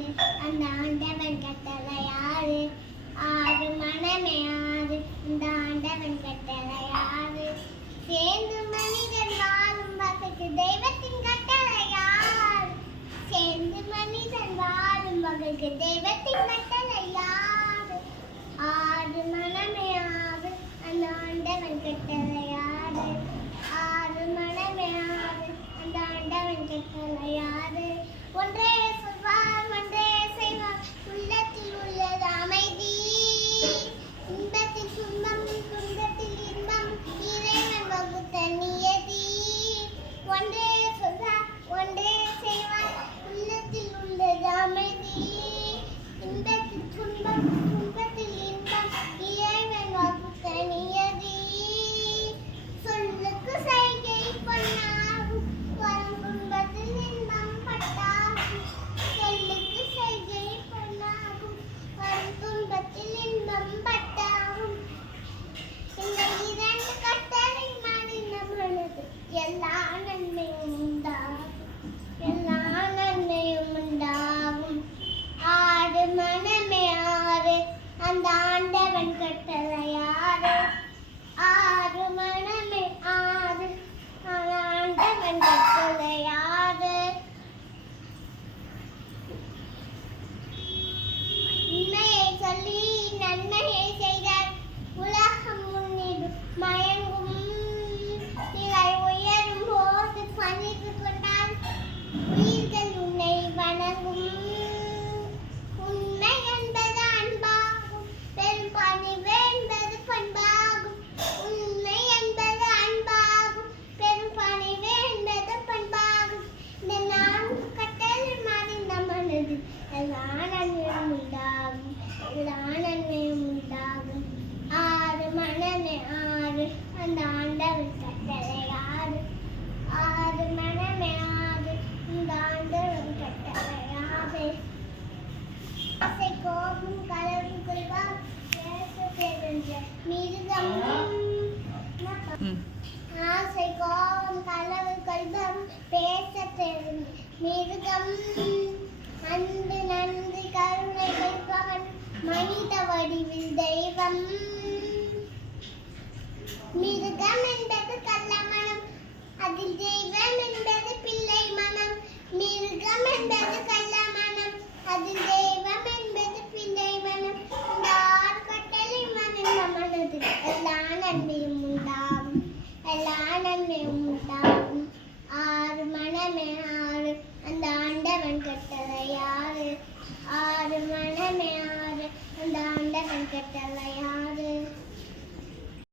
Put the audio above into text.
ஆறு அந்த ஆண்டவன் கட்டளையாறு ஆறு மனமே ஆறு இந்த ஆண்டவன் கட்டளையாறு சேர்ந்து மனிதன் வாழும் வகைக்கு தெய்வத்தின் கட்டளையாறு சேர்ந்து மனிதன் வாழும் வகைக்கு தெய்வத்தின் கட்டளையாறு ஆறு மனமே ஆறு அந்த ஆண்டவன் கட்டளையாறு ஆறு மனமே ஆறு அந்த ஆண்டவன் கட்டளையாறு ஒன்றே சொல்வார் ஒன்றே செய்வார் உள்ளத்தில் உள்ளது அமைதி இன்பத்தில் துன்பம் துன்பத்தில் இன்பம் இறைவன் வகுத்த நியதி ஒன்றே சொல்வார் ஒன்றே செய்வார் உள்ளத்தில் உள்ளது அமைதி இன்பத்தில் துன்பம் துன்பத்தில் இன்பம் இறைவன் வகுத்த நியதி சொல்லுக்கு செய்கை பொன்னாகும் வரும் துன்பத்தில் இன்பம் பட்டாகும் சொல்லுக்கு செய்கை பொன்னாகும் வரும் துன்பத்தில் இன்பம் பட்டாகும் இந்த இரண்டு கட்டளை மனித மனது எல்லா நன்மையும் உண்டாகும் எல்லா நன்மையும் உண்டாகும் ஆறு மனமே ஆறு அந்த ஆண்டவன் கட்டளையாறு ஆறு மனமே ஆறு அந்த ஆண்டவன் கட்டளையாறு உண்மையை சொல்லி நன்மையை செய்தார் உலகம் முன்னிடும் மயங்கும் நிலை உயரும் போது பணிந்து கொண்டால் உயிர்கள் உன்னை வணங்கும் உண்மை என்பது அன்பாகும் பெரும் பணிவு என்பது பண்பாகும் உண்மை என்பது அன்பாகும் பெரும் பணிவு என்பது பண்பாகும் இந்த நான்கு கட்டளை மறிந்த மனது எல்லா நன்மையும் உண்டாகும் எல்லா நன்மையும் உண்டாகும் ஆறு மனமே ஆறு அந்த ஆண்டவன் கட்டளை ஆறு ஆறு மனமே ஆறு இந்த ஆண்டவன் கட்டளை ஆறு ஆசை கோபம் கலவு கொள்வார் பேச தெரிஞ்ச மிருகம் ஆசை கோபம் கலவு கொள்வம் பேச தெரிஞ்ச மிருகம் அன்பு நன்றி கருணை வைப்பவன் மனித வடிவில் தெய்வம் மிருகம் என்பது கள்ள மனம் அதில் தெய்வம் என்பது பிள்ளை மனம் மிருகம் என்பது கள்ள மனம் அதில் தெய்வம் என்பது பிள்ளை மனம் இந்த ஆறு கட்டளை மனித மனது எல்லா நன்மையும் உண்டாகும் எல்லா நன்மையும் உண்டாகும் ஆறு மனமே ஆறு அந்த ஆண்டவன் கட்டளையாறு ஆறு மனமே ஆறு அந்த ஆண்டவன் கட்டளையாறு